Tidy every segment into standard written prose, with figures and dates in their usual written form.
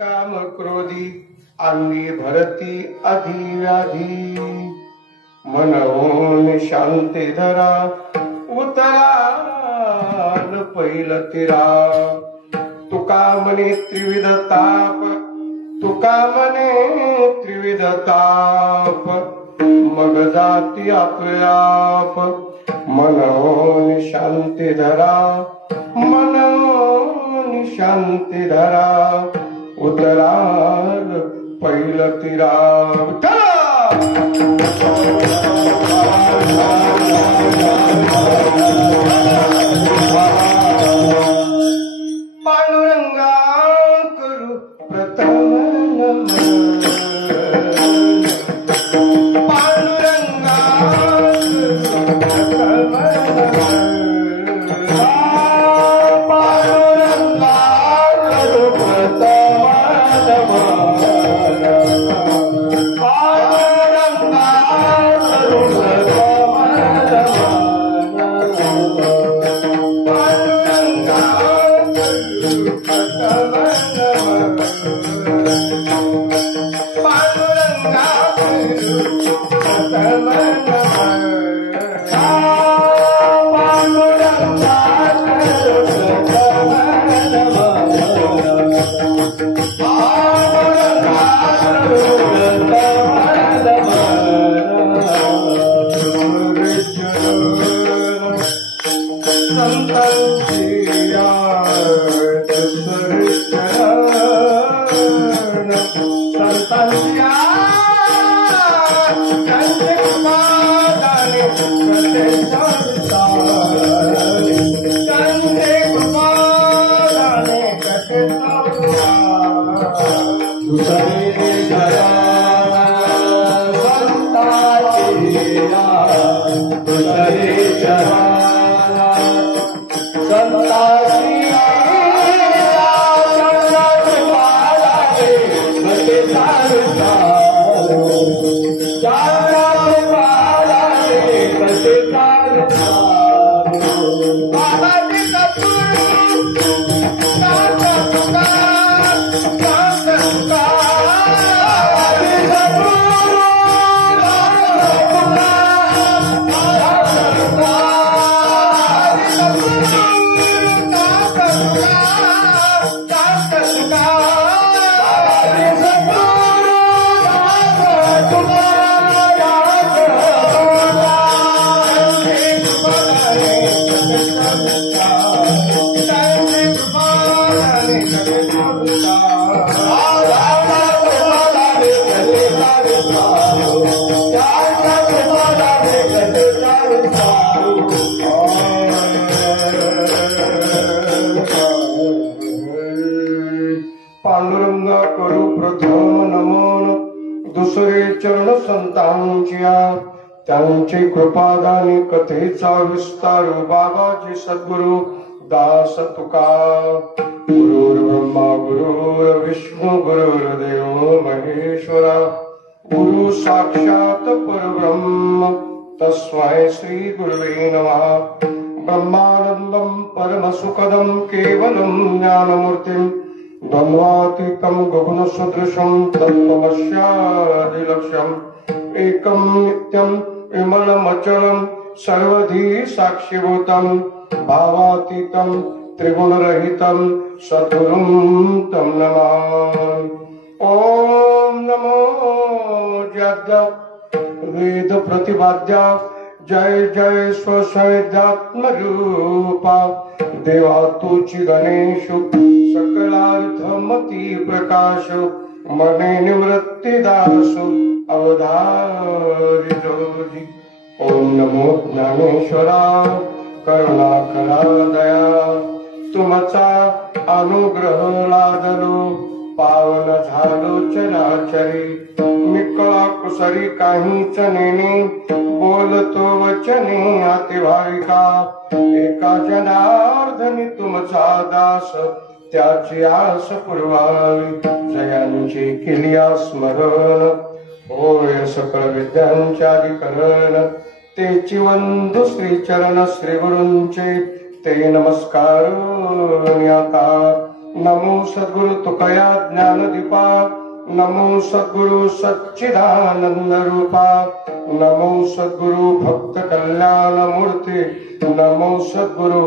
काम क्रोधी अंगी भरती अधिव्याधी मनवून शांती धरा उतराल पैल तिरा तुका म्हणे त्रिविध ताप तुका म्हणे त्रिविध ताप मग जाती आपोआप मनवून शांती धरा मनवून शांती धरा उतराल पैल तिरा पांडुरंगा करू प्रथम पांडुरंगा पांडुरंगा करू प्रथम नमन दुसरे चरण संतांच्या त्यांची कृपादानी कथेचा विस्तार बाबाजी सद्गुरु दास तुका गुरुर्ब्रह्मा गुरुर्विष्णू गुरुर्देव महेश्वरा गुरु साक्षात परब्रह्म तस्मै श्री गुरुवे नमः ब्रह्मानंदं परमसुखदं केवलं ज्ञानमूर्तिं द्वन्द्वातीतं गगनसदृशं तत्त्वमस्यादिलक्ष्यम् एकं नित्यं विमलमचलं सर्वधी साक्षीभूतं भावातीतं त्रिगुणरहितं सद्गुरुं तं नमामि। ॐ नमो जगद् वेद प्रतिपाद्या जय जय स्वसंवेद्यात्मरूपा देवा तुची गणेशु सकलार्थमती प्रकाश मने निवृत्तिदासु अवधारी जोजी। ओम नमो ज्ञानेश्वरा करुणाकरा दया तुमचा अनुग्रह लादलो पावन झालो चराचरी मिकळा कुसरी काहीच नेने बोलतो वचने अतिभाविका एका जनार्दनी तुमचा दास त्याची आस पुरवावी जयांची केलिया स्मरण होय सकळ विद्यांचे अधिकरण तेची वंदू श्री चरण श्री गुरूंचे ते नमस्कार आता नमो सद्गुरु तुकया ज्ञानदीपा, नमो सद्गुरु सच्चिदानंद रूपा, नमो सद्गुरु भक्त कल्याण मूर्ती, नमो सद्गुरु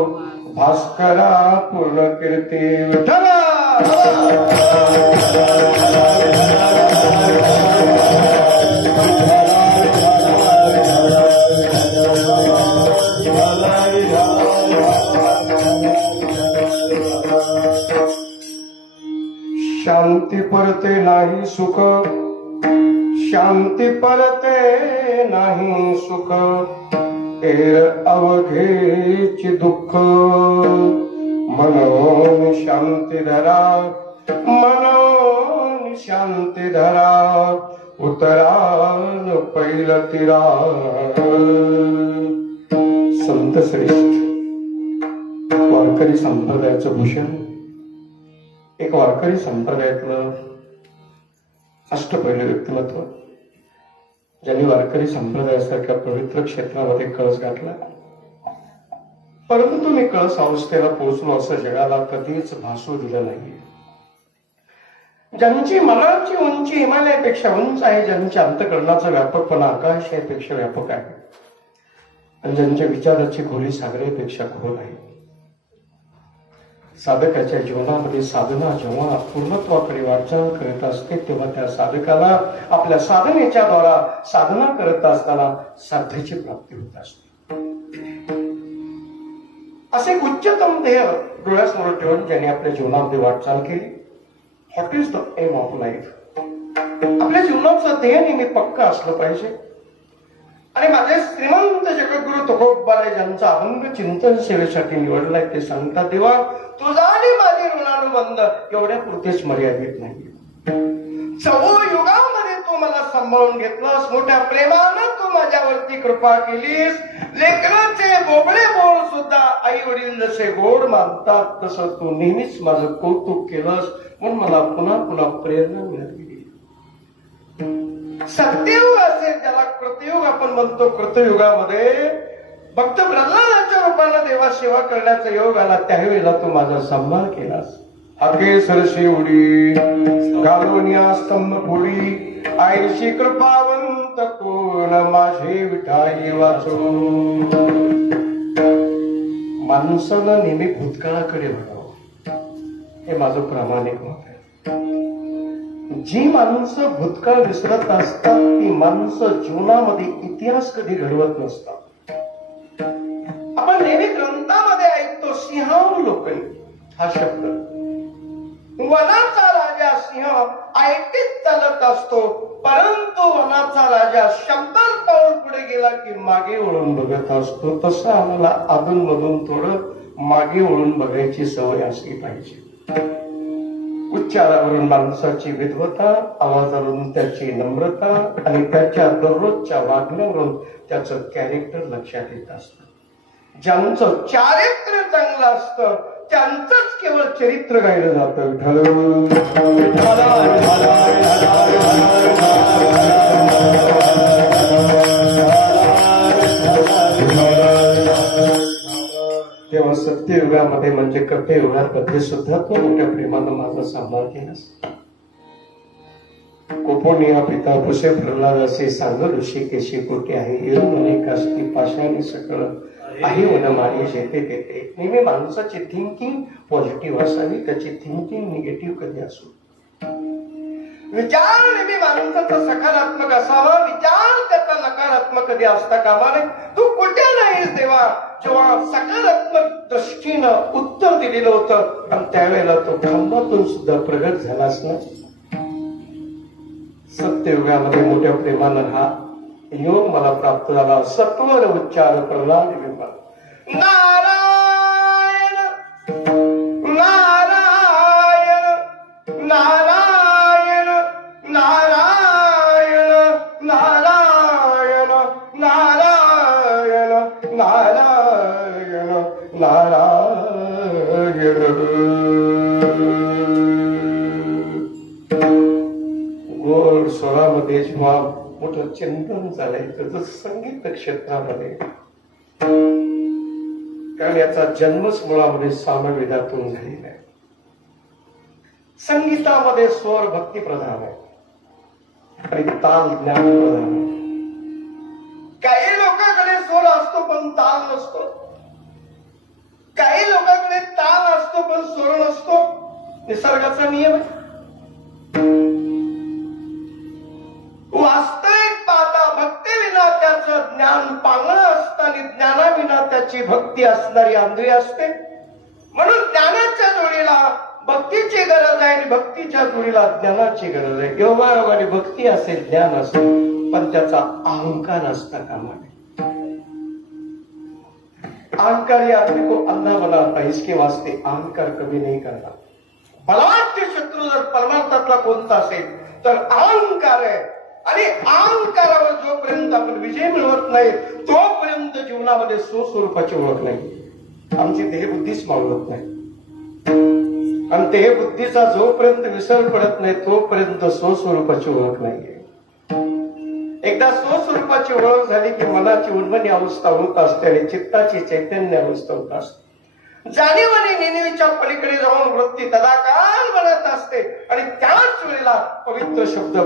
भास्करा पूर्ण कीर्ती विठ्ठला। शांती परते नाही सुख, शांती परते नाही सुख, एर अवघेची दुःख, मनोन शांती धरा, मनोन शांती धरा, उतरान पैल तिरा। संत श्रेष्ठ वारकरी संप्रदायाचं भूषण, एक वारकरी संप्रदायातलं अष्टपैलू व्यक्तिमत्व, ज्यांनी वारकरी संप्रदायासारख्या पवित्र क्षेत्रामध्ये कळस घातला, परंतु मी कळस अवस्थेला पोहोचलो असं जगाला कधीच भासू दिलं नाही। ज्यांची मनाची उंची हिमालयापेक्षा उंच आहे, ज्यांच्या अंतःकरणाचा व्यापकपणा आकाशापेक्षा व्यापक आहे, आणि ज्यांच्या विचाराची खोली सागरापेक्षा खोल आहे। साधकाच्या जीवनामध्ये साधना जेव्हा पूर्णत्वाकडे वाटचाल करत असते, तेव्हा त्या साधकाला आपल्या साधनेच्या द्वारा साधना करत असताना साध्याची प्राप्ती होत असते। असे उच्चतम ध्येय डोळ्यासमोर ठेवून ज्यांनी आपल्या जीवनामध्ये वाटचाल केली, what is the aim of life, आपल्या जीवनाचं ध्येय नेहमी पक्का असलं पाहिजे। आणि माझे श्रीमंत जगद्गुरु तुकोबाराय ज्यांचा अभंग चिंतन सेवेसाठी निवडलाय, ते सांगतात, देवा तुझा आणि माझे ऋणानुबंध एवढ्या पुरतेच मर्यादित नाही। चवो युगामध्ये तू मला सांभाळून घेतलास, मोठ्या प्रेमानं तू माझ्यावरती कृपा केलीस। लेकराचे बोबडे बोल सुद्धा आई वडील जसे गोड मानतात, तसं तू नेहमीच माझं कौतुक केलंस, म्हणून मला पुन्हा पुन्हा प्रेरणा मिळाली। सत्ययुग असेल ज्याला कृतयुग आपण म्हणतो, कृतयुगामध्ये भक्त प्रल्हादाच्या रूपानं देवा सेवा करण्याचा योग आला, त्यावेळेला तू माझा सांभाळ केलास। हागे सरशी उडी घालून या स्तंभ पुढी, आईशी कृपावंत कोण माझे विठाई वाचो। माणसानं नेहमी भूतकाळाकडे बघावं, हे माझं प्रामाणिक मत आहे। जी माणसं भूतकाळ विसरत असतात, ती माणसं जीवनामध्ये इतिहास कधी घडवत नसतात। आपण नेहमी ग्रंथामध्ये ऐकतो सिंहावलोकन हा शब्द, वनाचा राजा सिंह ऐटीत चालत असतो, परंतु वनाचा राजा शंभर पाऊल पुढे गेला की मागे वळून बघत असतो। तसं आम्हाला अधून मधून थोडं मागे वळून बघायची सवय असली पाहिजे। उच्चारावरून माणसाची विद्वत्ता, आवाजावरून त्याची नम्रता आणि त्याच्या दररोजच्या वागण्यावरून त्याचं कॅरेक्टर लक्षात येत असतं। ज्यांचं चारित्र्य चांगलं असतं त्यांचंच केवळ चरित्र गायलं जातं। तेव्हा सत्ययुगामध्ये म्हणजे कथयुगामध्ये सुद्धा तो मोठ्या प्रेमानं माझा सांभाळ केलास। कोपोनिया पिता पुसे प्रल्हाद असे सांग ऋषिकेशी कोटी आहे, येऊन अनेकास्ती पाशाने सकळ आहे वन मारी शेते तेथे। नेहमी माणसाची थिंकिंग पॉझिटिव्ह असावी, त्याची थिंकिंग निगेटिव्ह कधी असो। विचार नेहमी माणसाचा सकारात्मक असावा, विचार त्याचा नकारात्मक कधी असता कामा नये। तू कुठे नाहीस देवा, जेव्हा सकारात्मक दृष्टीनं उत्तर दिलेलं होतं, आणि त्यावेळेला तो खांबातून सुद्धा प्रगट झालास ना। सत्ययुगामध्ये मोठ्या प्रेमानं हा योग मला प्राप्त झाला। सत्वर उच्चार प्रल्हाद विभाग नारायण नारायण नारायण नारायण नारायण नारायण नारायण नारायण। गोड स्वरामध्ये जेव्हा मोठं चिंतन चालायचं जसं संगीत क्षेत्रामध्ये, कारण याचा जन्मच मुळामध्ये सामवेदातून झालेला आहे। संगीतामध्ये स्वर भक्ती प्रधान आहे आणि ताल ज्ञान प्रधान आहे. काही लोकांकडे स्वर असतो पण ताल नसतो, काही लोकांकडे ताल असतो पण स्वर नसतो. निसर्गाचा नियम आहे. वास्तविक पाहता भक्तीविना त्याचं ज्ञान पांगळं असतं आणि ज्ञानाविना त्याची भक्ती असणारी आंधळी असते. म्हणून ज्ञानाच्या जोडीला भक्तीची गरज आहे आणि भक्तीच्या जोडीला ज्ञानाची गरज आहे. योगायोगाने भक्ती असेल, ज्ञान असेल, पण त्याचा अहंकार असता कामा नये. अहंकार या आदमी को अंधा बनाता, इसके वास्ते अहंकार कमी नहीं करना. बलवान शत्रू जर परमार्थातला कोणता असेल तर अहंकार आहे. आणि अहंकारावर जोपर्यंत आपण विजय मिळवत नाही तोपर्यंत जीवनामध्ये स्वस्वरूपाची ओळख नाही. आमची देहबुद्धीच मावळत नाही आणि देहबुद्धीचा जोपर्यंत विसर पडत नाही तोपर्यंत स्वस्वरूपाची ओळख नाहीये. एकदा स्वस्वरूपाची ओळख झाली की मनाची उन्मनी अवस्था होत असते आणि चित्ताची चैतन्य अवस्था होत असते. जाणीव आणि नेणीवीच्या पलीकडे जाऊन वृत्ती तदाकार बनत असते आणि त्याच वेळेला पवित्र शब्द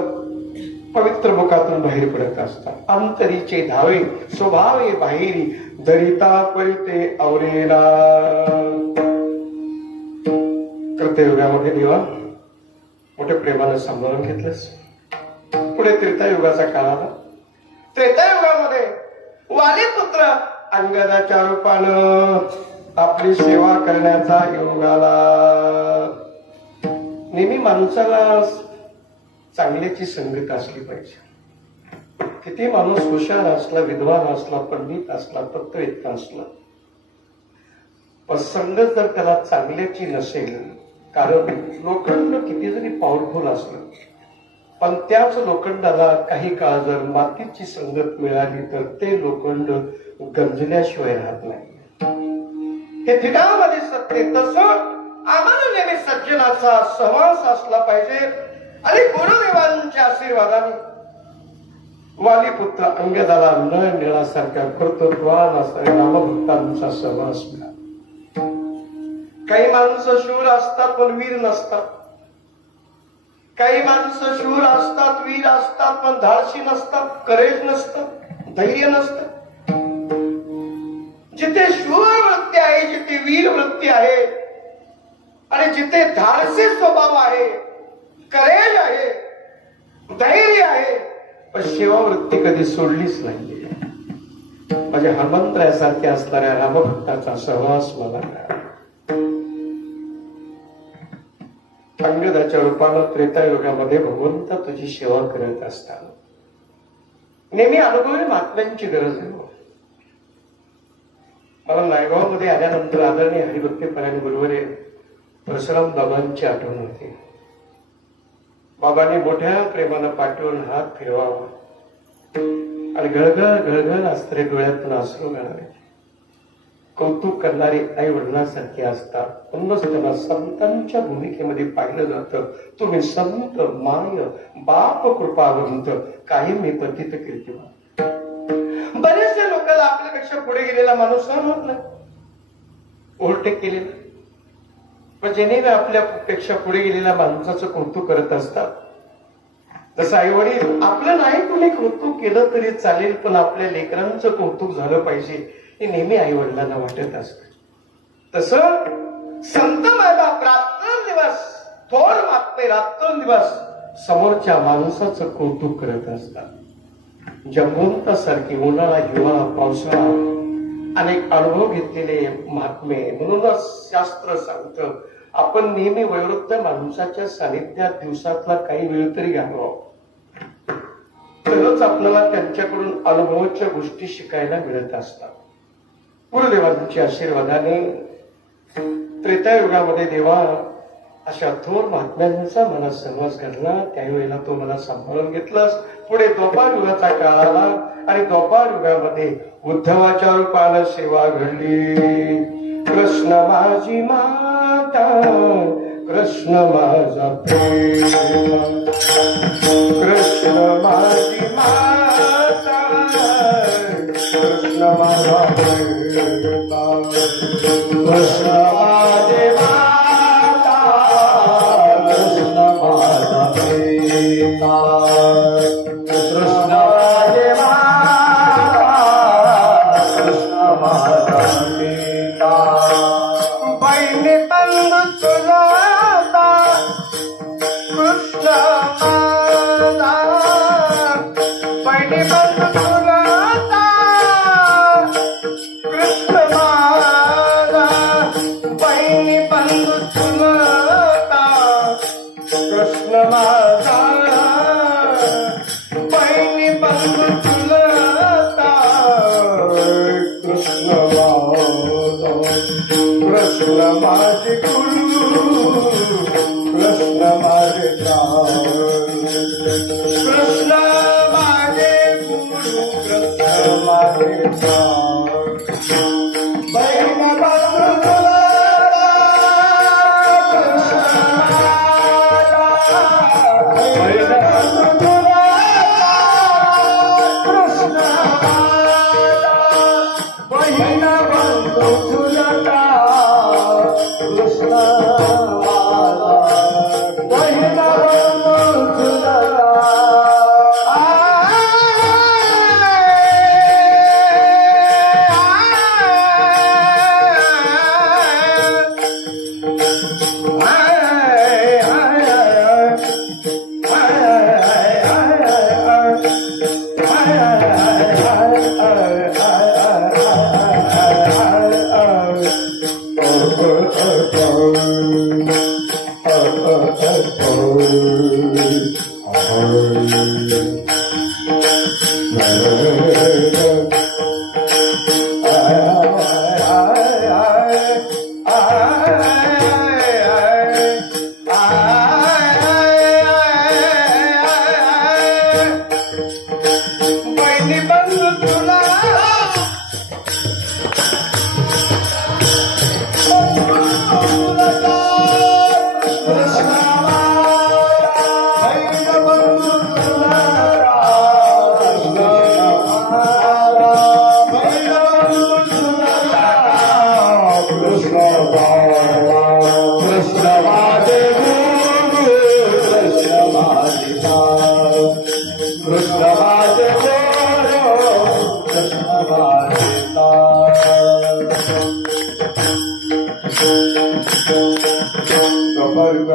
पवित्र मुखातून बाहेर पडत असतात. अंतरीचे धावे स्वभावे बाहेरी दरिता पळते आवरेला. कृतयुगामध्ये देवा मोठ्या प्रेमानं सांभाळून घेतलंस. पुढे त्रेतायुगाचा काळ आला. त्रेतायुगामध्ये वालीपुत्र अंगदाच्या रूपानं आपली सेवा करण्याचा योग आला. नेहमी माणसाला चांगल्याची संगत असली पाहिजे. किती माणूस हुशार असला, विद्वान असला, पंडित असला, तत्ववेत्त असला, पण संगत जर त्याला चांगल्याची नसेल, कारण लोखंड किती जरी पॉवरफुल असलं पण त्याच लोखंडाला काही काळ जर मातीची संगत मिळाली तर ते लोखंड गंजल्याशिवाय राहत नाही. हे ठिकाणामध्ये सत्य. तसं आम्हाला नेहमी सज्जनाचा सहवास असला पाहिजे आणि गुरुदेवांच्या आशीर्वादाने वालीपुत्र अंगदाला न निळासारख्या कर्तृत्वान असणाऱ्या रामभक्तांचा सहवास मिळाला. काही माणसं शूर असतात पण वीर नसतात. काही माणसं शूर असतात, वीर असतात, पण धाडसी नसतात, करेज नसतं, धैर्य नसतं. जिथे शूर वृत्ती आहे, जिथे वीर वृत्ती आहे आणि जिथे धाडसी स्वभाव आहे, करेज आहे, धैर्य आहे, पण सेवा वृत्ती कधी सोडलीच नाहीये. म्हणजे हनुमंतरायासारख्या असणाऱ्या रामभक्ताचा सहवास मला मिळाला. अंगदाच्या रूपानं त्रेतायुगामध्ये भगवंत तुझी सेवा करत असताना नेहमी अनुभवी महात्म्यांची गरज आहे. मला नायगावमध्ये आल्यानंतर आदरणीय हरिभक्तीपरायण गुरुवरे परशुराम बाबांची आठवण होती. बाबांनी मोठ्या प्रेमानं पाठवून हात फिरवावा आणि गळगळ गळगळ असणारे डोळ्यातून अश्रू घालावे. कौतुक करणारे आई वडिलांसारखे असतात. म्हणूनच त्यांना संतांच्या भूमिकेमध्ये पाहिलं जातं. तुम्ही संत माय बाप कृपावंत कायम मी पतित कीर्तिमान. बरेचसे लोकांना आपल्यापेक्षा पुढे गेलेला माणूस सहन होत नाही, ओव्हरटेक केलेला. पण जेणे आपल्यापेक्षा पुढे गेलेल्या माणसाचं कौतुक करत असतात. तसं आई वडील आपलं नाही कोणी कौतुक केलं तरी चालेल, पण आपल्या लेकरांचं कौतुक झालं पाहिजे हे नेहमी आई वडिलांना वाटत असत. तसं संत मायबाप रात्रंदिवस थोर मागते रात्रंदिवस समोरच्या माणसाचं कौतुक करत असतात. जंबोंतासारखी उन्हाळा, हिवाळा, पावसाळा अनेक अनुभव घेतलेले महात्मे. म्हणूनच शास्त्र सांगतं आपण नेहमी वयोवृद्ध माणसाच्या सानिध्यात दिवसातला काही वेळ तरी घालवावा. तरच आपल्याला त्यांच्याकडून अनुभवाच्या गोष्टी शिकायला मिळत असतात. गुरुदेवांच्या आशीर्वादाने त्रेतायुगामध्ये देवा अशा थोर महात्म्यांचा मला सहवास घडला. त्यावेळेला तो मला सांभाळून घेतलास. पुढे द्वापार युगाचा काळ आला आणि द्वापार युगामध्ये उद्धवाच्या रूपानं सेवा घडली. कृष्ण माझी माता, कृष्ण माझा प्रेमा, कृष्ण माझी माता, कृष्ण माझा प्रेमा, कृष्ण माझी माता, कृष्ण कृष्ण माझा बहिणी बंधू चुलता कृष्ण माझा कृष्ण माझे गुरु कृष्ण माझे कृष्ण माझे गुरु कृष्ण माझे बहिण बंधू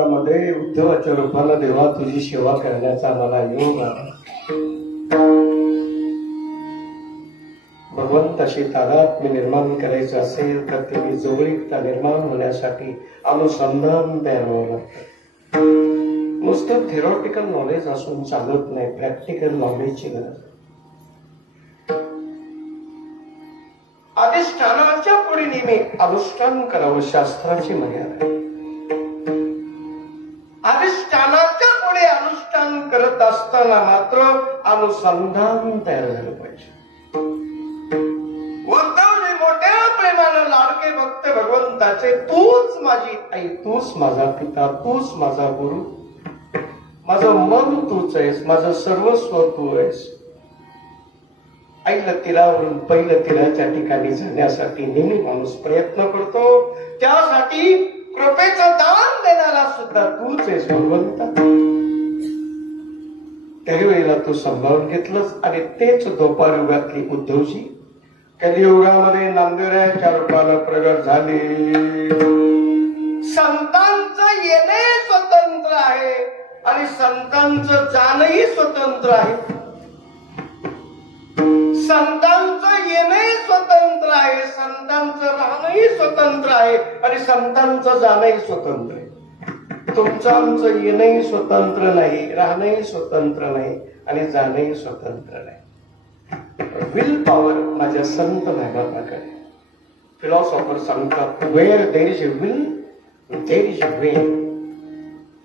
मध्ये उद्धवाच्या रूपाला देवा तुझी सेवा करण्याचा मला योग आला. भगवंताशी तादात्म्य निर्माण करायचं असेल तर ते जवळीकता निर्माण होण्यासाठी अनुसंधान तयार व्हावं लागतं. नुसतं थेरॉटिकल नॉलेज असून चालत नाही, प्रॅक्टिकल नॉलेजची गरज. अधिष्ठानाच्या पुढे नेहमी अनुष्ठान करावं, शास्त्राची मर्यादा. अधिष्ठानाच्या पुढे अनुष्ठान करत असताना मात्र अनुसंधान तयार झालं पाहिजे. उद्धवजी मोठ्या प्रेमानं लाडके भक्त भगवंताचे, तूच माझी आई, तूच माझा पिता, तूच माझा गुरु, माझं मन तूच आहेस, माझं सर्वस्व तू आहेस. आईला तीरावरून पहिलं तीराच्या ठिकाणी जाण्यासाठी नेहमी माणूस प्रयत्न करतो. त्यासाठी कृपेचं दान देणारा सुद्धा तूच आहेस भगवंता. त्यावेळेला तू सांभाळून घेतलंस आणि तेच द्वापारयुगातली उद्धवजी कलियुगामध्ये नामदेवरायाच्या रूपाला प्रगट झाले. संतांचं येणे स्वतंत्र आहे आणि संतांचं जाणंही स्वतंत्र आहे. संतांचं येणंही स्वतंत्र आहे, संतांचं राहणंही स्वतंत्र आहे आणि संतांचं जाणंही स्वतंत्र आहे. तुमचं आमचं येणंही स्वतंत्र नाही, राहणंही स्वतंत्र नाही आणि जाणंही स्वतंत्र नाही. विल पॉवर माझ्या संत महात्माकडे. फिलॉसॉफर सांगतात, where there is a will there is a way.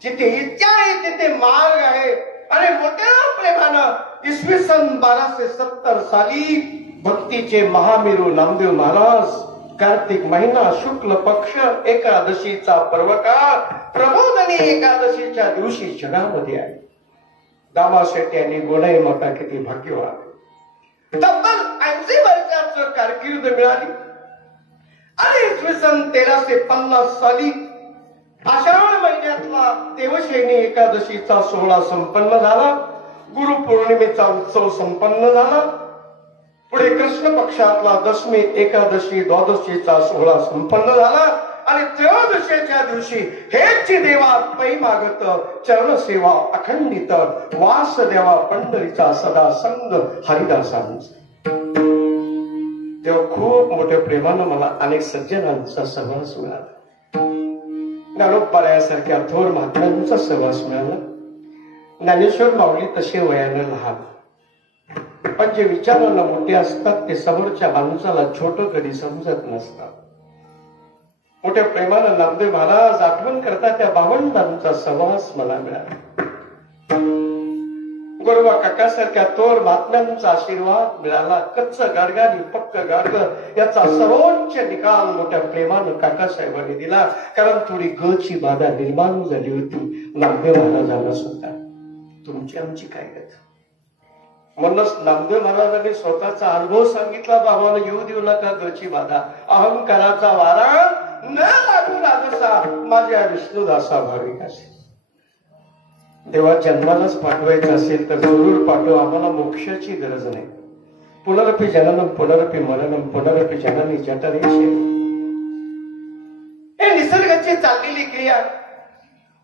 जिथे इच्छा आहे तिथे मार्ग आहे. आणि मोठ्या प्रेमानं इसवी सन 1270 साली भक्तीचे महामेरू नामदेव महाराज कार्तिक महिना शुक्ल पक्ष एकादशीचा पर्वकाळ प्रबोधनी एकादशीच्या दिवशी जगामध्ये आहे. दामाशेट्टी आणि गोडाई माता किती भाग्यवान. तब्बल 80 वर्षाचं कारकीर्द मिळाली आणि इसवी सन 1350 साली आषाढ महिन्यातला देवशयनी एकादशीचा सोहळा संपन्न झाला. गुरुपौर्णिमेचा उत्सव संपन्न झाला. पुढे कृष्ण पक्षातला दशमी एकादशी द्वादशीचा सोहळा संपन्न झाला आणि त्रयोदशीच्या दिवशी हेच देवा पै मागत चरणसेवा अखंडित वास देवा पंढरीचा सदा संग हरिदासांचा. तेव्हा खूप मोठ्या प्रेमानं मला अनेक सज्जनांचा सहवास मिळाला. ज्ञानोबारायासारख्या थोर महात्म्यांचा सहवास मिळाला. ज्ञानेश्वर माऊली तसे वयानं लहान, पण जे विचाराला मोठे असतात ते समोरच्या माणसाला छोटं कधी समजत नसतात. मोठ्या प्रेमानं नामदेव महाराज आठवण करता त्या भावंडांचा सहवास मला मिळाला. गोरवा काकासारख्या थोर महात्म्यांचा आशीर्वाद मिळाला. कच्च गाडगानी पक्क गाडगं याचा सर्वोच्च निकाल मोठ्या प्रेमानं काकासाहेबांनी दिला. कारण थोडी गची बाधा निर्माण झाली होती नामदेव महाराजांना सुद्धा. तुमची आमची काय गत. म्हणूनच नामदेव महाराजांनी स्वतःचा अनुभव सांगितला. बाबाला येऊ देऊ नका गची बाधा. अहंकाराचा वारा न लागू राजसा माझ्या विष्णुदासा भाविकासे. तेव्हा जन्मालाच पाठवायचं असेल तर जरूर पाठव. आम्हाला मोक्षाची गरज नाही. पुनरपि जननम पुनरपि मरणम पुनरपि जननी जठरेशे. हे निसर्गाची चाललेली क्रिया.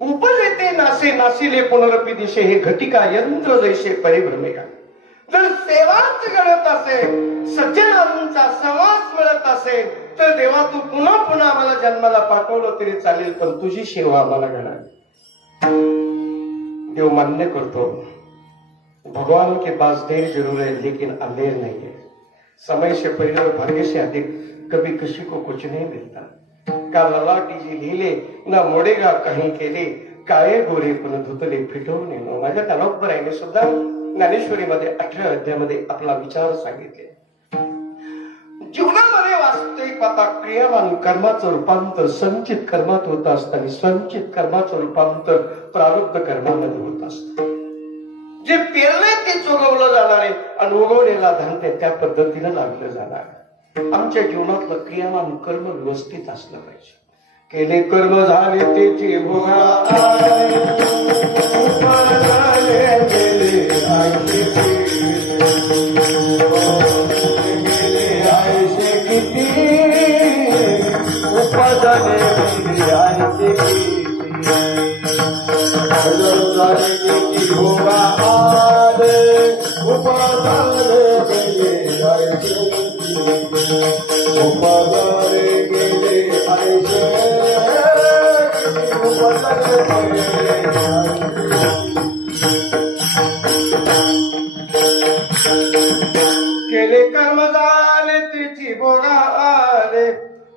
उपजेते नासे नासिले पुनरपि दिशे. हे घटिका यंत्र जैसे परिभ्रमेका. जर सेवाच घडत असेल, सज्जनांचा समाज मिळत असेल तर देवा तू पुन्हा पुन्हा आम्हाला जन्माला पाठवलं तरी चालेल, पण तुझी सेवा आम्हाला घडावी. देव मान्य करतो. भगवान के पास देर जरूर है लेकिन अंधेर नहीं है. समय से पहले और भाग्य से अधिक कभी किसी को कुछ नहीं मिलता. का ललाटी जी लिहिले ना मोडेगा कहीं केले. काळे गोरे पण धुतले फिटवणे. माझ्या ज्ञानोबारायाने सुद्धा ज्ञानेश्वरीमध्ये 18 अध्यायामध्ये आपला विचार सांगितले. जीवनामध्ये वास्तविक आता क्रियामान कर्माचं रूपांतर संचित कर्मात होत असताना संचित कर्माचं रूपांतर प्रारब्ध कर्मामध्ये होत असत. जे पेरले ते चोगवलं जाणार आहे आणि उगवलेला धान्य त्या पद्धतीनं लागलं जाणार. आमच्या जीवनातलं क्रियामान कर्म व्यवस्थित असलं पाहिजे. केले कर्म झाले त्याची भोगा केले कर्म झाले त्याची भोगा आले.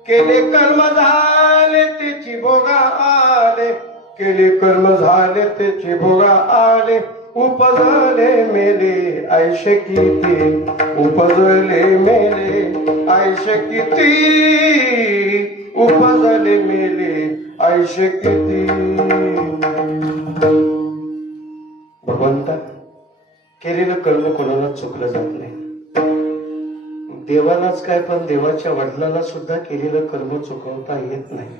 केले कर्म झाले त्याची भोगा आले. केले कर्म झाले त्याची भोगा आले. उपजले मेले आयुष्य किती. उपजले मेले आयुष्य किती. उपजले मेले आयुष्य किती. भगवंता केलेलं कर्म कोणाला चुकलं जात नाही. देवालाच काय पण देवाच्या वडिलांना सुद्धा केलेलं कर्म चुकवता येत नाही.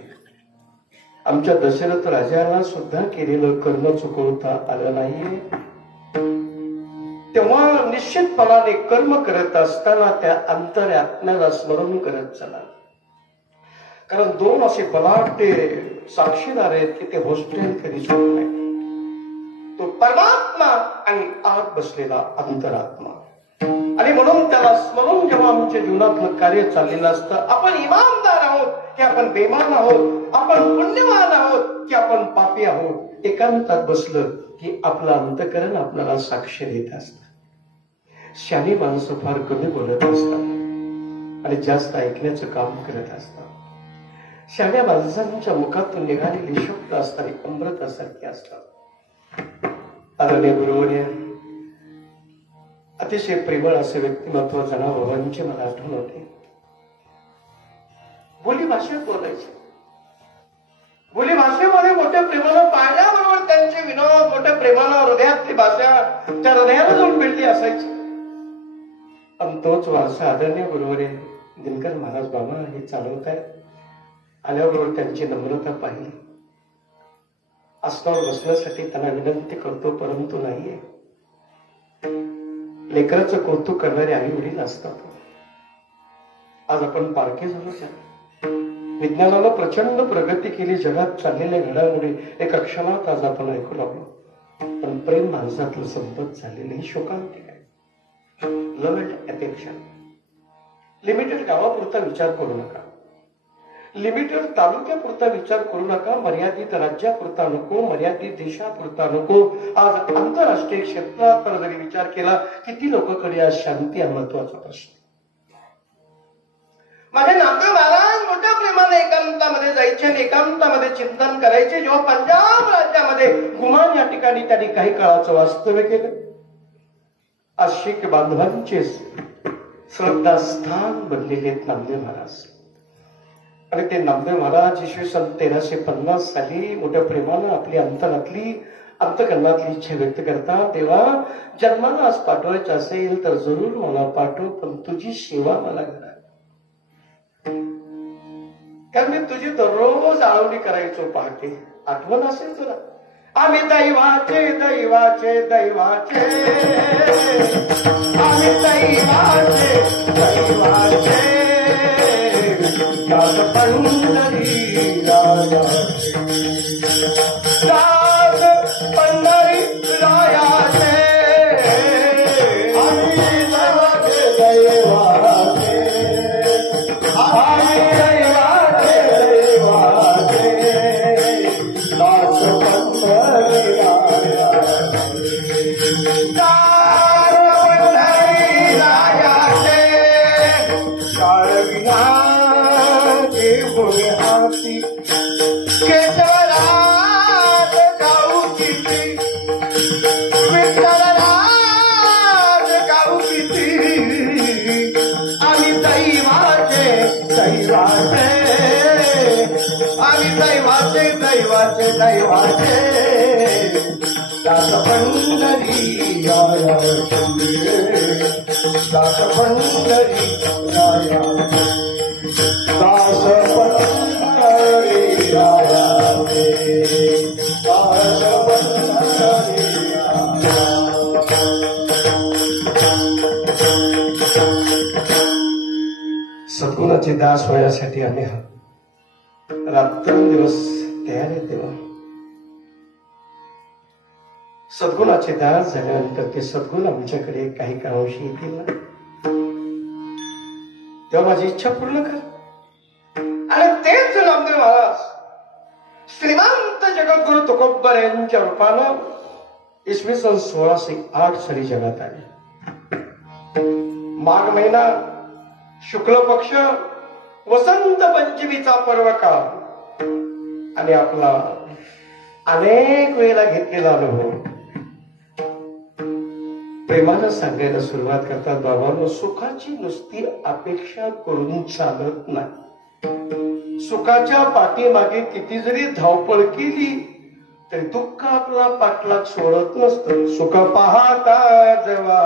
आमच्या दशरथ राजाला सुद्धा केलेलं कर्म चुकवता आलं नाहीये. तेव्हा निश्चितपणाने कर्म करत असताना त्या अंतरात्म्याला स्मरण करत चला. कारण दोन असे बलाढ्य साक्षीदार आहेत की ते हॉस्टेल कधी होत नाही. तो परमात्मा आणि आत बसलेला अंतरात्मा. आणि म्हणून त्याला स्मरून जेव्हा आमच्या जीवनातलं कार्य चाललेलं असतं. आपण इमानदार आहोत की आपण बेमान आहोत. आपण पुण्यवान आहोत की आपण पापी आहोत. एकांतात बसलं की आपलं अंतकरण आपल्याला साक्ष देत असतं. शहाणी माणसं फार कमी बोलत असतात आणि जास्त ऐकण्याचं काम करत असतात. शहाण्या माणसांच्या मुखातून निघालेली शब्द असताना अमृतासारखे असतात. आदरणीय गुरुवर्य, अतिशय प्रेमळ असे व्यक्तिमत्व जनाबाबांचे मला आठवण होते. बोली भाषेत बोलायचे. बोली भाषेमध्ये मोठ्या प्रेमानं पाहिल्याबरोबर त्यांचे विनोद मोठ्या प्रेमानं हृदयातली भाषा त्या हृदयाला जाऊन भेटली असायची. आणि तोच वारसा आदरणीय गुरुवर्य दिनकर महाराज बाबा हे चालवत आहेत. आल्याबरोबर त्यांची नम्रता पाहिली. आसनावर बसण्यासाठी त्यांना विनंती करतो, परंतु नाहीये. लेकराचं कौतुक करणारे आई वडील असतात. आज आपण पारखे झालो. विज्ञानानं प्रचंड प्रगती केली. जगात चाललेल्या घडामोडी एका क्षणात आज आपण ऐकू लागलो. पण प्रेम माणसातलं संपत झालेलं ही शोकांतिक आहे. लव्ह अँड अफेक्शन लिमिटेड गावापुरता विचार करू नका. लिमिटेड तालुक्यापुरता विचार करू नका, मर्यादित राज्यापुरता नको, मर्यादित देशापुरता नको. आज आंतरराष्ट्रीय क्षेत्रात जरी विचार केला, किती लोकांकडे आज शांती हा महत्वाचा प्रश्न. माझे नामदेव महाराज मोठ्या प्रेमाने एकांतामध्ये जायचे आणि एकांतामध्ये चिंतन करायचे. जेव्हा पंजाब राज्यामध्ये गुमान या ठिकाणी त्यांनी काही काळाचं वास्तव्य केलं. आज शीख बांधवांचे श्रद्धास्थान बनलेले आहेत नामदेव महाराज. आणि ते नामदेव महाराज इसवी सन 1350 साली मोठ्या प्रेमानं आपली अंतकरणातली इच्छा व्यक्त करतात. तेव्हा जन्माला आज पाठवायचं असेल तर जरूर मला पाठव, पण तुझी सेवा मला करा. कारण मी तुझी दररोज आळवणी करायचो पहाटे. आठवण असेल तुला, आम्ही दैवाचे दैवाचे दैवाचे, आम्ही दैवाचे दैवाचे, दास पंढरी रायाचे, दास पंढरी रायाचे, आम्ही दैवाचे दैवाचे, आम्ही दैवाचे दैवाचे, दास पंढरी दैवाचे दैवाचे दैवाचे, दास पंढरी रायाचे, दास पंढरी रायाचे, दास पंढरी रायाचे, दास पंढरी सद्गुणाचे दास होण्यासाठी आम्ही रात्रंदिवस तयार आहे. तेव्हा सद्गुणाचे दास झाल्यानंतर ते सद्गुण आमच्याकडे काही काळाशी येतील ना, तेव्हा माझी इच्छा पूर्ण कर. आणि तेच नामदेव महाराज श्रीमंत जगद्गुरु तुकोबर यांच्या रूपानं इसवी सन 1608 साली जगात आले. माघ महिना, शुक्ल पक्ष, वसंत पंचमीचा पर्व काळ आणि आपला अनेक वेळेला घेतलेला अनुभव प्रेमानं सांगायला सुरुवात करतात. बाबांनो, सुखाची नुसती अपेक्षा करून चालत नाही. सुखाच्या पाठीमागे किती जरी धावपळ केली तरी दुःख आपला पाठलाग सोडत नसतं. सुख पाहता जेव्हा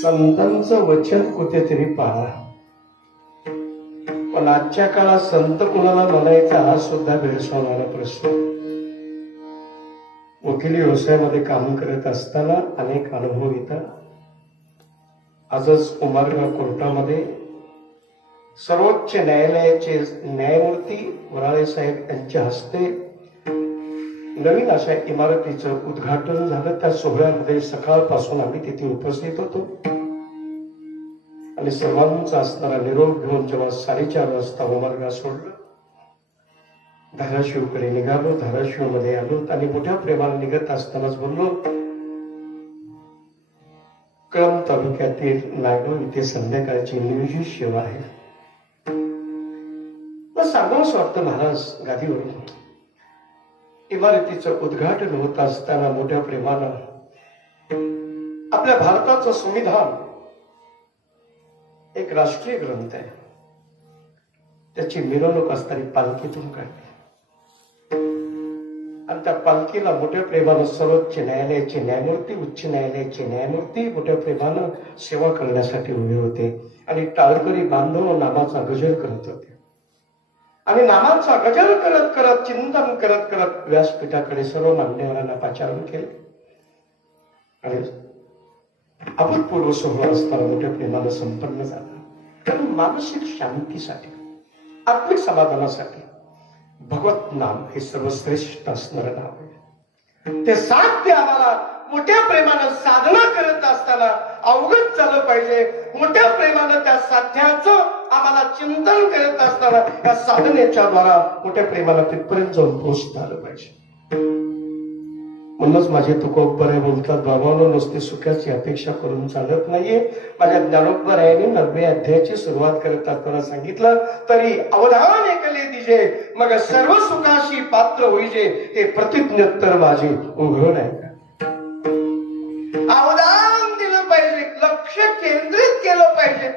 संतांचं वचन कुठेतरी पाहा. पण आजच्या काळात संत कुणाला म्हणायचा हा सुद्धा भेडसावणारा प्रश्न. वकिली व्यवसायामध्ये काम करत असताना अनेक अनुभव येतात. आजच उमरगाव कोर्टामध्ये सर्वोच्च न्यायालयाचे न्यायमूर्ती वराळे साहेब यांच्या हस्ते नवीन अशा इमारतीचं उद्घाटन झालं. त्या सोहळ्यामध्ये सकाळपासून आम्ही तिथे उपस्थित होतो आणि सर्वांचा असणारा निरोप घेऊन जेव्हा 4:30 वाजता उमरगा सोडलं, धाराशिवकडे निघालो. धाराशिव मध्ये आलो आणि मोठ्या प्रेमाने निघत असतानाच बोललो, कळंब तालुक्यातील नायगाव इथे संध्याकाळची नियोजित सेवा आहे. सांगावंसं वाटतं महाराज गादीवरून. इमारतीचं उद्घाटन होत असताना मोठ्या प्रेमानं आपल्या भारताचं संविधान एक राष्ट्रीय ग्रंथ आहे. त्याची मिरवणूक असताना पालखीतून काढते आणि त्या पालखीला मोठ्या प्रेमानं सर्वोच्च न्यायालयाचे न्यायमूर्ती, उच्च न्यायालयाचे न्यायमूर्ती मोठ्या प्रेमानं सेवा करण्यासाठी उभे होते आणि टाळकरी बांधव नामाचा गजर करत होते. आणि नामाचा गजर करत करत, चिंतन करत करत व्यासपीठाकडे सर्व मान्यवरांना पाचारण केले आणि अभूतपूर्व सोहळा असताना मोठ्या प्रेमानं संपन्न झाला. कारण मानसिक शांतीसाठी, आत्मिक समाधानासाठी भगवत नाम हे सर्वश्रेष्ठ असणारं नाव आहे. ते साध्य आम्हाला मोठ्या प्रेमानं साधना करत असताना अवगत झालं पाहिजे. मोठ्या प्रेमानं त्या साध्याचं आम्हाला चिंतन करत असताना या साधनेच्या द्वारा मोठ्या प्रेमानं तिथपर्यंत जाऊन पोहोचता आलं पाहिजे. म्हणूनच माझे तुकोबरे बोलतात, बाबांनो नुसती सुखाची अपेक्षा करून चालत नाहीये. माझ्या ज्ञानोबरायांनी 90 अध्यायाची सुरुवात करत असताना सांगितलं, तरी अवधान ऐकले दिजे मग सर्व सुखाशी पात्र होईजे, हे प्रतिज्ञोत्तर माझे उघड आहे का. अवधान दिलं पाहिजे, लक्ष केंद्रित केलं पाहिजे.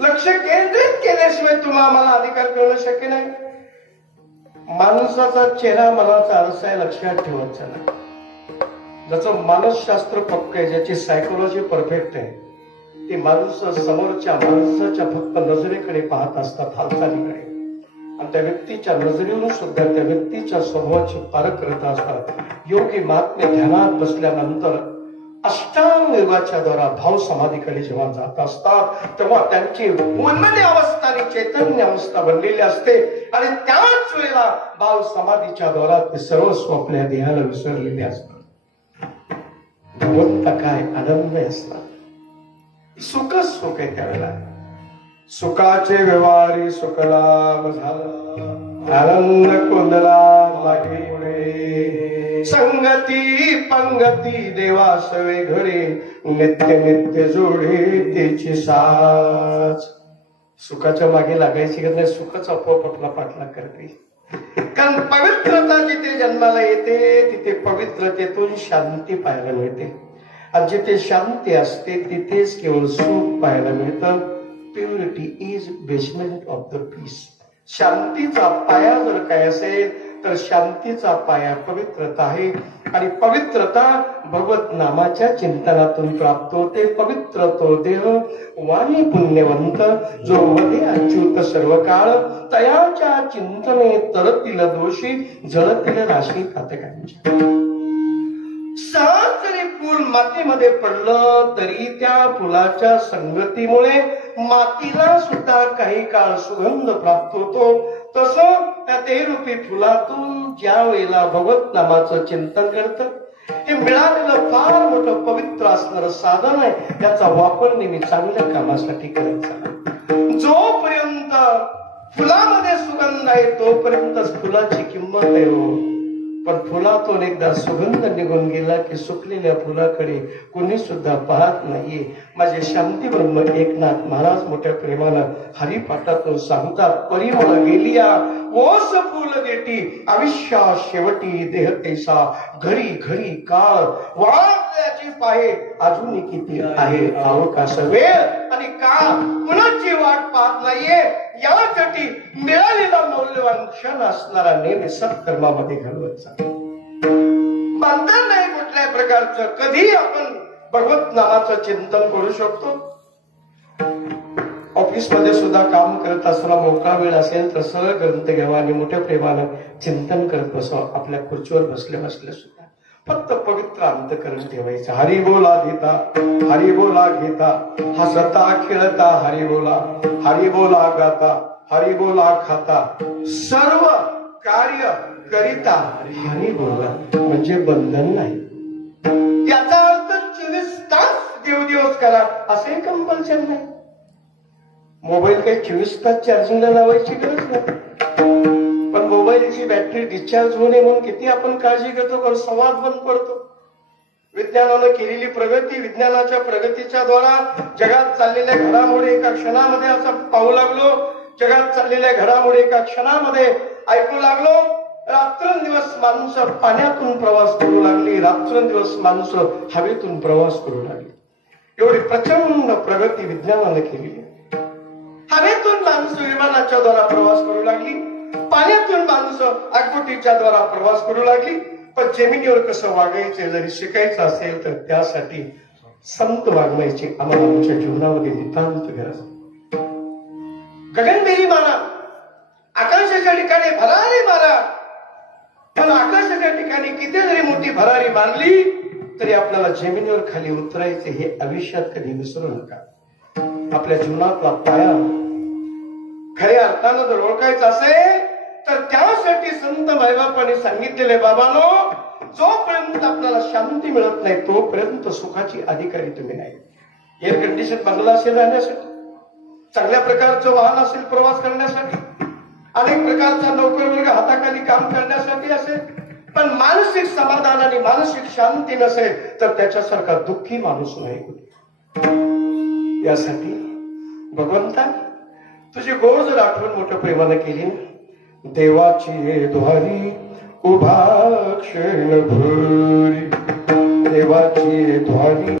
लक्ष केंद्रित केल्याशिवाय तुम्हाला मला अधिकार करणं शक्य नाही. माणसाचा चेहरा मनाचा आरसा आहे, लक्षात ठेवायचा नाही. ज्याचं मानसशास्त्र पक्क आहे, ज्याची सायकोलॉजी परफेक्ट आहे, ते माणसं समोरच्या माणसाच्या फक्त नजरेकडे पाहत असतात, हालचालीकडे, आणि त्या व्यक्तीच्या नजरेवरून सुद्धा त्या व्यक्तीच्या स्वभावाची पारख करत असतात. योगी महात्मे ध्यानात बसल्यानंतर अष्टांग योगाच्या द्वारा भाव समाधीकडे जेव्हा जात असतात तेव्हा त्यांची उन्मनी अवस्था आणि चैतन्य अवस्था बनलेली असते आणि त्याच वेळेला भाव समाधीच्या द्वारा ते सर्वस्व आपल्या देहाला विसरलेले असतात. भगवंत काय आनंद असतात, सुखच सुख आहे. त्यावेळेला सुखाचे व्यवहारी सुखलाभ झाला, आनंद कोंदला मागे संगती पंगती देवासवे घडे, नित्य नित्य जोडे त्याची साच. सुखाच्या मागे लागायची का नाही, सुखच आपोआप आपला पाठलाग करते. कारण पवित्रता जिथे जन्माला येते तिथे पवित्रतेतून शांती पाहायला मिळते आणि जिथे शांती असते तिथेच केवळ सुख पाहायला मिळतं. Purity is basement of the peace. शांतीचा पाया जर काय असेल तर शांतीचा पाया पवित्रता आहे आणि पवित्रता भगवत नामाच्या चिंतनातून प्राप्त होते. पवित्र तो देह वाणी पुण्यवंत, जो वदे अच्युत सर्व काळ, तयाच्या चिंतने तरतील दोषी, जळतील राशी कातकांच्या. सहज जरी फूल मातीमध्ये पडलं तरी त्या फुलाच्या संगतीमुळे मातीला सुद्धा काही काळ सुगंध प्राप्त होतो. तसं त्या देहरूपी फुलातून ज्या वेळेला भगवत नामाचं चिंतन करतं, हे मिळालेलं फार मोठं पवित्र असणारं साधन आहे. याचा वापर नेहमी चांगल्या कामासाठी करायचा. जोपर्यंत फुलामध्ये सुगंध आहे तोपर्यंतच फुलाची किंमत आहे हो. पण फुलातून एकदा सुगंध निघून गेला की सुकलेल्या फुलाकडे कोणी सुद्धा पाहत नाहीये. माझे शांती ब्रह्म एकनाथ महाराज मोठ्या प्रेमानं हरिपाठातून सांगतात, परिमळ गेलिया ओस फुल देटी, आयुष्या शेवटी देह तेसा, घडी घडी काळ वाढल्याची पाहे, अजून किती आहे अवकाश वेळ आणि काळ कुणाची वाट पाहत नाहीये. यासाठी मिळालेला मौल्यवान क्षण असणारा नेहमी सत्कर्मामध्ये घालवायचा. बंधन नाही कुठल्याही प्रकारचं. कधी आपण भगवत नामाचं चिंतन करू शकतो. ऑफिसमध्ये सुद्धा काम करत असताना मोकळा वेळ असेल तर सरळ ग्रंथ घ्यावा आणि मोठ्या प्रेमानं चिंतन करत बसावं. आपल्या खुर्चीवर बसल्या बसल्या सुद्धा फक्त पवित्र अंतकरण ठेवायचं. हरी बोला घेता, हरी बोला घेता, हसता खेळता हरी बोला, हरी बोला गाता, हरी बोला खाता, सर्व कार्य करिता हरी बोला. म्हणजे बंधन नाही. याचा अर्थ 24 तास देवदिवस करा असे कंपल्शन नाही. मोबाईल काही 24 तास चार्जिंगला लावायची गरज नाही. पण मोबाईलची बॅटरी डिस्चार्ज होऊ नये म्हणून किती आपण काळजी घेतो, कारण संवाद बंद पडतो. विज्ञानानं केलेली प्रगती, विज्ञानाच्या प्रगतीच्या द्वारा जगात चाललेल्या घडामोडी एका क्षणामध्ये असं पाहू लागलो. जगात चाललेल्या घडामोडी एका क्षणामध्ये ऐकू लागलो. रात्रंदिवस माणसं पाण्यातून प्रवास करू लागली, रात्रंदिवस माणसं हवेतून प्रवास करू लागली. एवढी प्रचंड प्रगती विज्ञानाने केली. हवेतून माणसं विमानाच्या द्वारा प्रवास करू लागली, पाण्यातून माणसं आगबोटीच्या द्वारा प्रवास करू लागली. पण जमिनीवर कसं वागायचं जरी शिकायचं असेल तर त्यासाठी संत वागण्याची आम्हाला आमच्या जीवनामध्ये नितांत गरज. गगनभेरी मारा, आकाशाच्या ठिकाणी भरारी मारा, पण आकाशाच्या ठिकाणी किती जरी मोठी भरारी मारली तरी आपल्याला जमिनीवर खाली उतरायचे हे आयुष्यात कधी विसरू नका. आपल्या जीवनातला पाया खऱ्या अर्थानं जर ओळखायचा असेल तर त्यासाठी संत मायबापांनी सांगितलेले, बाबांनो, जोपर्यंत आपल्याला शांती मिळत नाही तोपर्यंत सुखाची अधिकारी तुम्ही नाही. एअर कंडिशन बंगला असेल राहण्यासाठी, चांगल्या प्रकारचं वाहन असेल प्रवास करण्यासाठी, अनेक प्रकारचा नोकरवर्ग हाताखाली काम करण्यासाठी असेल, पण मानसिक समाधान आणि मानसिक शांती नसेल तर त्याच्यासारखा दुःखी माणूस नाही. यासाठी भगवंता तुझी गोड जर आठवण मोठ्या प्रेमाने केली, देवाची द्वारी उभा क्षण भरी, देवाची द्वारी